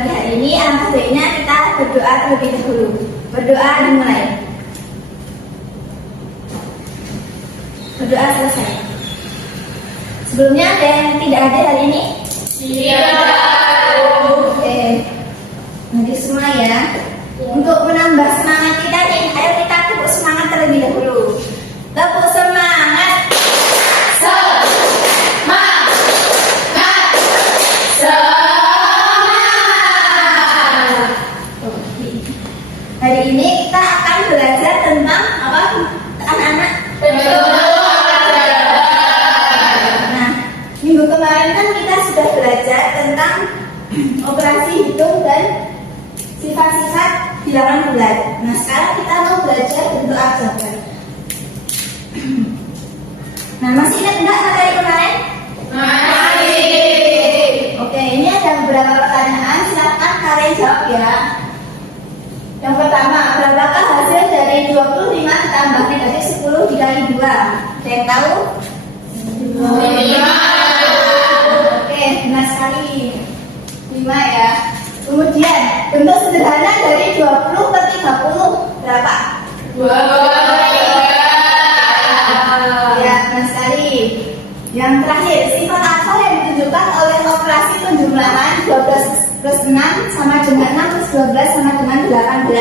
pagi hari ini, alangkah baiknya kita berdoa terlebih dahulu. Berdoa dimulai. Berdoa selesai. Sebelumnya ada yang tidak hadir hari ini? Tidak. Oke. Hadir semua ya. Untuk menambah semangat kita nih, ayo kita tepuk semangat terlebih dahulu. Tepuk semangat. Semangat. Semangat. Hari ini kita akan belajar tentang apa, anak-anak? Nah, minggu kemarin kan kita sudah belajar tentang operasi hitung dan sifat-sifat bilangan bulat. Nah, sekarang kita mau belajar bentuk aljabar. Nah, masih ingat enggak materi kemarin? Oke, ini ada beberapa pertanyaan, silakan kalian jawab ya. Yang pertama, berapakah hasil dari 25 ditambah negatif 10 dikali 2? Ada yang tahu? 5. Oke, benar sekali. 5 ya. Kemudian, bentuk sederhana dari 20 per 30 berapa? 23. Ya, benar sekali. Yang terakhir, sifat akal yang ditunjukkan oleh operasi penjumlahan 12 plus 6 sama dengan 6 plus 12 sama dengan 18.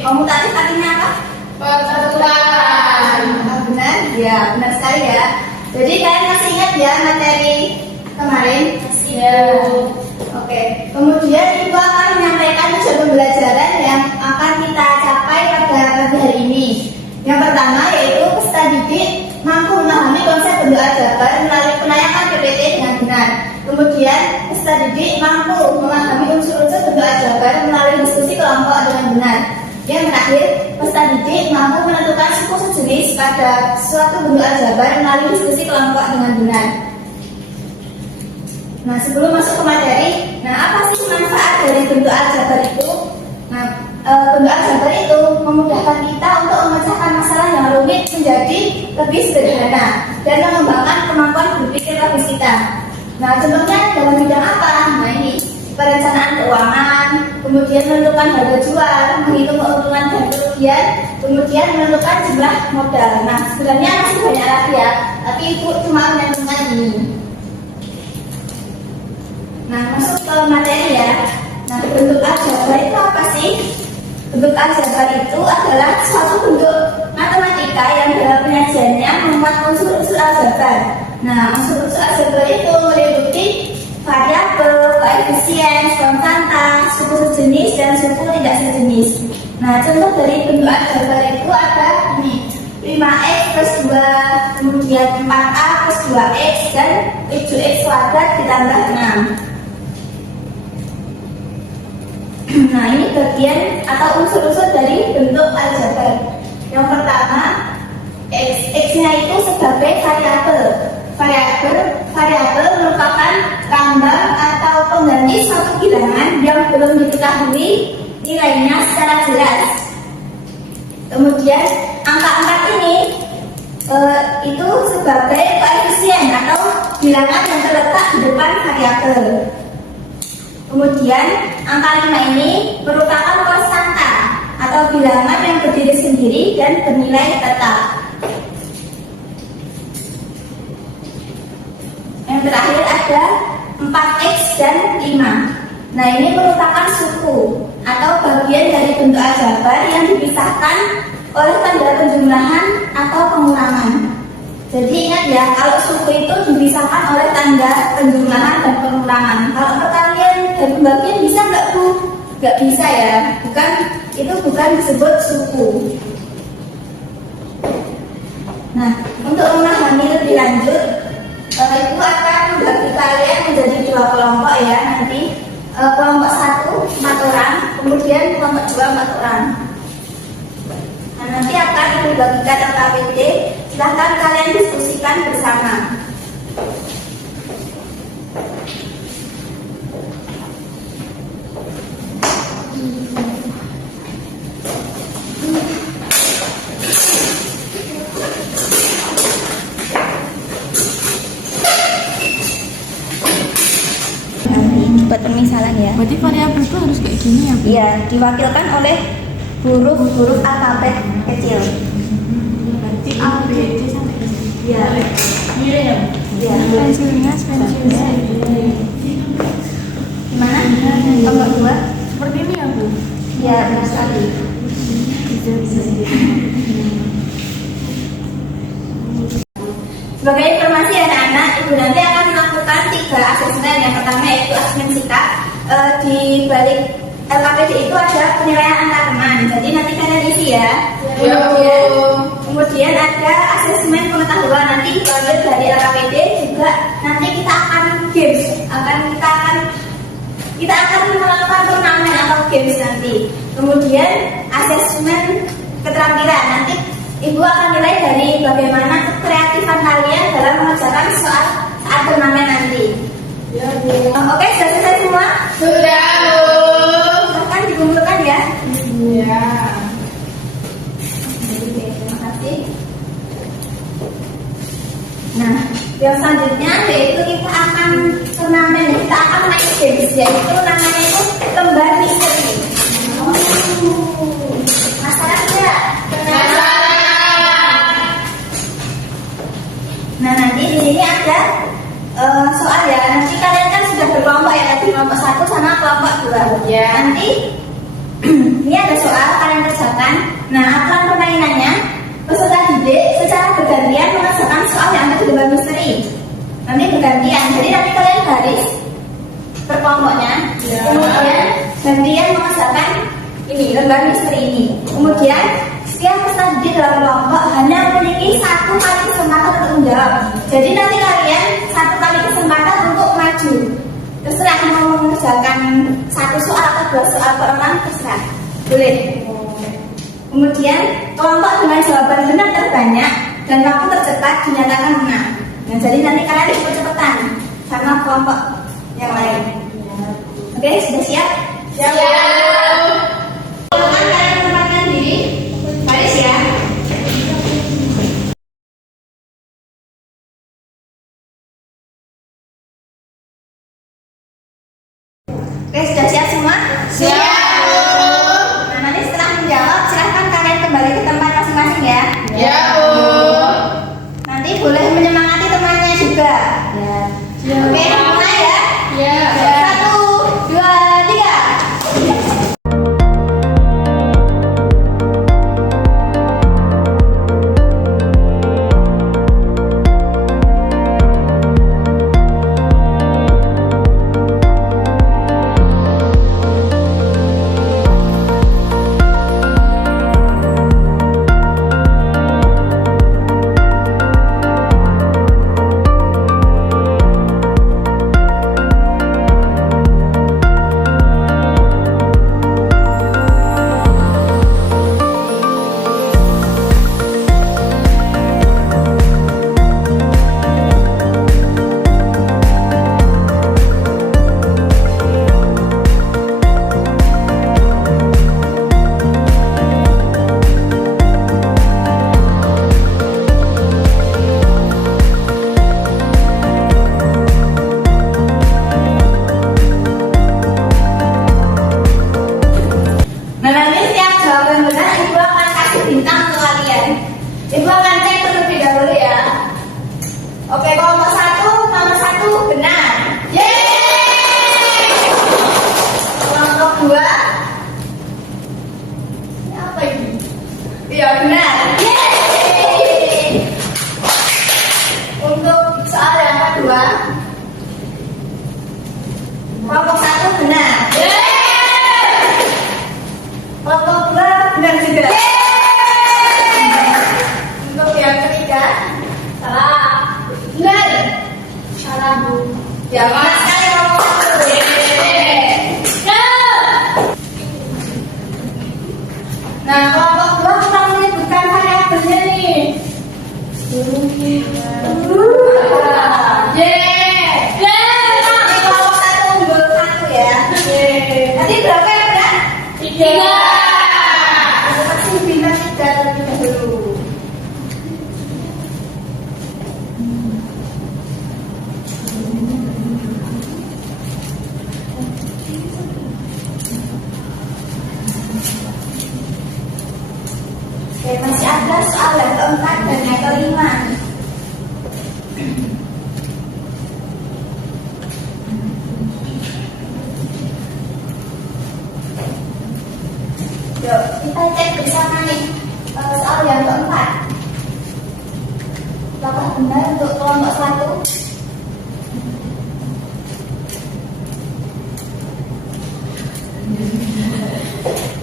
Komutatif artinya apa? Pertukaran. Benar? Ya, benar sekali ya. Jadi kalian masih ingat ya materi kemarin? Oke. Kemudian ibu akan menyampaikan tujuan pembelajaran yang akan kita capai pada pagi hari ini. Yang pertama yaitu peserta didik mampu memahami konsep bentuk aljabar melalui penayakan PPT dengan benar. Kemudian peserta didik mampu memahami unsur-unsur bentuk aljabar melalui diskusi kelompok dengan benar. Yang terakhir, peserta didik mampu menentukan suku sejenis pada suatu bentuk aljabar melalui diskusi kelompok dengan benar. Nah, sebelum masuk ke materi, apa sih manfaat dari bentuk aljabar itu? Bentuk aljabar itu memudahkan kita untuk memecahkan masalah yang rumit menjadi lebih sederhana dan mengembangkan kemampuan berpikir logis kita. Nah, contohnya dalam bidang apa? Nah, ini perencanaan keuangan, kemudian menentukan harga jual, menghitung keuntungan dan kerugian, kemudian menentukan jumlah modal. Nah, sebenarnya masih banyak lagi ya, tapi ibu cuma menentukan ini. Nah, masuk ke materi ya. Nah, bentuk aljabar itu apa sih? Bentuk aljabar itu adalah suatu bentuk matematika yang dalam penyajiannya memuat unsur-unsur aljabar. Nah, unsur-unsur aljabar itu meliputi variabel, koefisien, konstanta, suku sejenis dan suku tidak sejenis. Nah, contoh dari bentuk aljabar itu ada ini, 5x plus 2, kemudian 4a plus 2x dan 7x kuadrat ditambah 6. Nah, ini bagian atau unsur-unsur dari bentuk aljabar. Yang pertama, x-nya itu sebagai variabel. Variabel merupakan lambang atau pengganti suatu bilangan yang belum diketahui nilainya secara jelas. Kemudian angka 4 ini itu sebagai koefisien atau bilangan yang terletak di depan variabel. Kemudian angka 5 ini merupakan konstanta atau bilangan yang berdiri sendiri dan bernilai tetap. Yang terakhir ada 4x dan 5. Nah, ini merupakan suku atau bagian dari bentuk aljabar yang dipisahkan oleh tanda penjumlahan atau pengurangan. Jadi ingat ya, kalau suku itu dipisahkan oleh tanda penjumlahan dan pengurangan. Kalau perkalian dan pembagian bisa nggak Bu? Nggak bisa ya, itu bukan disebut suku. Nah, untuk memahami lebih lanjut, Ibu akan membagi kalian menjadi 2 kelompok ya nanti. Kelompok 1 4 orang, kemudian kelompok 2 4 orang. Nah, nanti akan Ibu bagikan LKPD. Silahkan kalian diskusikan bersama. nanti buat pemisalan ya. Berarti variabel itu harus kayak gini ya, Bu? Iya, diwakilkan oleh huruf-huruf alfabet kecil. Berarti A, B, C sampai ke sini. Iya. Iya. Iya. Pensilnya. Gimana? Kelompok 2? Seperti ini ya, Bu? Iya, benar sekali. Sebagai informasi anak-anak, Ibu nanti akan melakukan 3 asesmen. Yang pertama yaitu asesmen sikap. Di balik LKPD itu ada penilaian antar teman. Jadi nanti kalian isi ya. Kemudian ada asesmen pengetahuan. Nanti diambil dari LKPD juga. Nanti kita akan games. Kita akan melakukan turnamen atau games nanti. Kemudian asesmen keterampilan. Nanti Ibu akan nilai dari bagaimana kreatifan kalian dalam mengerjakan soal saat turnamen nanti. Ya, Bu. Oke, sudah selesai semua? Sudah, Bu. Silahkan dikumpulkan ya. Iya. Oke, terima kasih. Nah, yang selanjutnya yaitu kita akan turnamen. Kita akan main games, yaitu namanya itu lembar misteri. Masalah tidak? Nah, nanti di sini ada soal ya. Nanti kalian kan sudah berkelompok ya, tadi kelompok 1 sama kelompok 2. Ya. Nanti ini ada soal kalian kerjakan. Nah, aturan permainannya peserta didik secara bergantian mengerjakan soal yang ada di lembar misteri. Nanti bergantian. Jadi nanti kalian baris per kelompoknya. Ya. Kemudian gantian mengerjakan ini lembar misteri ini. Kemudian setiap peserta didik dalam kelompok hanya memiliki 1 kali kesempatan untuk menjawab. Jadi nanti kalian 1 kali kesempatan untuk maju. Terserah mau mengerjakan 1 soal atau 2 soal per orang, terserah. Boleh. Kemudian kelompok dengan jawaban benar terbanyak dan waktu tercepat dinyatakan menang. Nah, jadi nanti kalian cepet-cepetan sama kelompok yang lain. Oke, sudah siap? Siap. Silakan kalian menempatkan diri. Baris ya. Oke, sudah siap semua? Siap, Bu. Nah, nanti setelah menjawab, silahkan kalian kembali ke tempat masing-masing ya. Ya, Bu. Nanti boleh menyemangati temannya juga. Ya. Oke, mulai ya. Ya. 1, 2, 3. Nah, nanti setiap jawaban benar, Ibu akan kasih bintang ke kalian. Ibu akan cek terlebih dahulu ya. Oke, kelompok 1, nomor 1 benar. Yeay! Kelompok 2. Ini apa ini? Iya, benar. Yeay! Untuk soal yang kedua, kelompok 1 benar. Kelompok 2 benar juga. Untuk yang ketiga, salah. Benar. Salah, Bu. Ya, benar sekali kelompok 1. Nah, kelompok 2 kurang menyebutkan variabelnya nih. Nanti kelompok 1 unggul 1 ya. Nanti berapa yang benar? 3. Kasih bintang 3 terlebih dahulu. keempat dan yang kelima. Yuk, kita cek bersama nih soal yang keempat. Apakah benar untuk kelompok 1?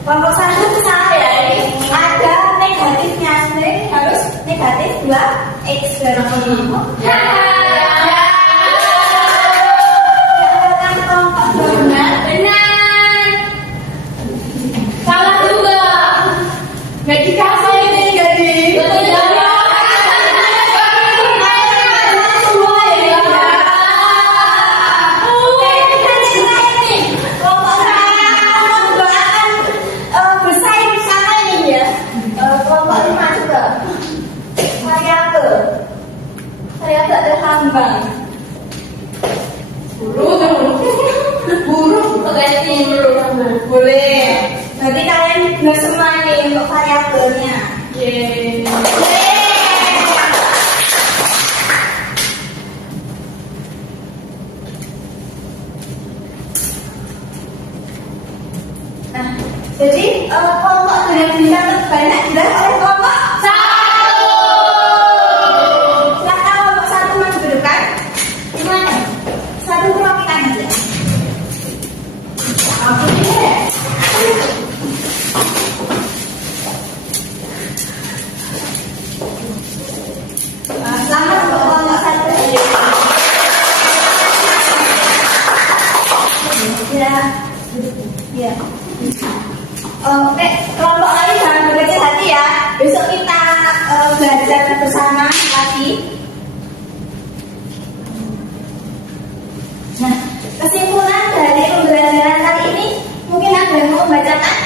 Kelompok 1 salah ya, ini ada negatifnya, sebenarnya harus negatif 2x berarti. Kelompok benar. Salah juga. Nggak dikasih ini jadi. Boleh. Berarti kalian benar semua nih untuk variabelnya. Yeay. Nah, jadi kelompok dengan bintang terbanyak adalah oleh kelompok 1. Silakan kelompok 1 maju ke depan. Gimana? 1 perwakilan aja. Aku ini ya. Selamat untuk kelompok 1. Ya. Ya. Oke, kelompok lain jangan berkecil hati ya. Besok kita belajar bersama lagi. Nah, kesimpulan dari pembelajaran kali ini mungkin ada yang mau membacakan?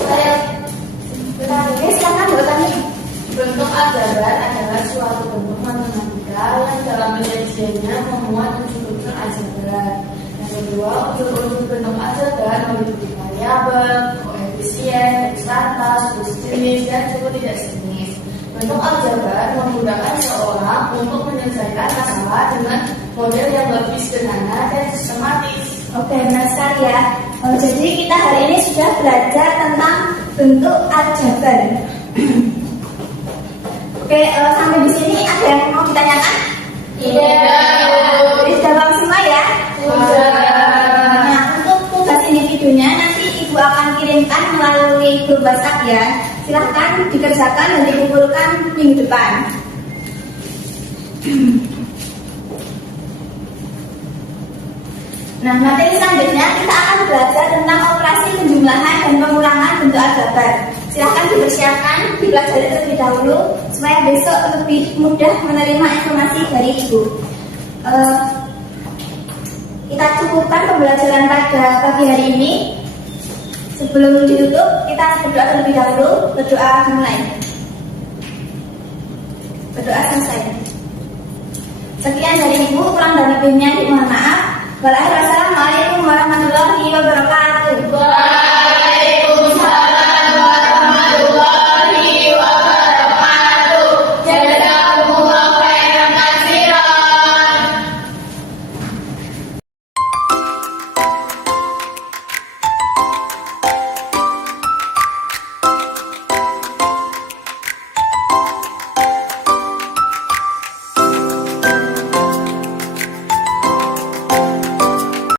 Saya oke, silakan bertanya. Bentuk aljabar adalah suatu bentuk matematika yang dalam penyajiannya memuat unsur-unsur aljabar. Yang kedua, unsur-unsur bentuk aljabar meliputi variabel, koefisien, konstanta, suku sejenis, dan suku tidak sejenis. Bentuk aljabar memudahkan seseorang untuk menyelesaikan masalah dengan model yang lebih sederhana dan sistematis. Oke, benar sekali ya. Jadi kita hari ini sudah belajar tentang bentuk aljabar. Oke, sampai di sini ada yang mau ditanyakan? Iya. Jadi sudah paham semua ya? Nah, untuk tugas individunya nanti Ibu akan kirimkan melalui grup WhatsApp ya. Silahkan dikerjakan dan dikumpulkan minggu depan. Nah, materi selanjutnya kita akan belajar tentang operasi penjumlahan dan pengulangan bentuk aljabar. Silahkan dipersiapkan, dipelajari terlebih dahulu supaya besok lebih mudah menerima informasi dari Ibu. Kita cukupkan pembelajaran pada pagi hari ini. Sebelum ditutup, kita berdoa terlebih dahulu. Berdoa mulai. Berdoa selesai. Sekian dari Ibu, kurang dan lebihnya mohon maaf. Wassalamualaikum warahmatullahi wabarakatuh.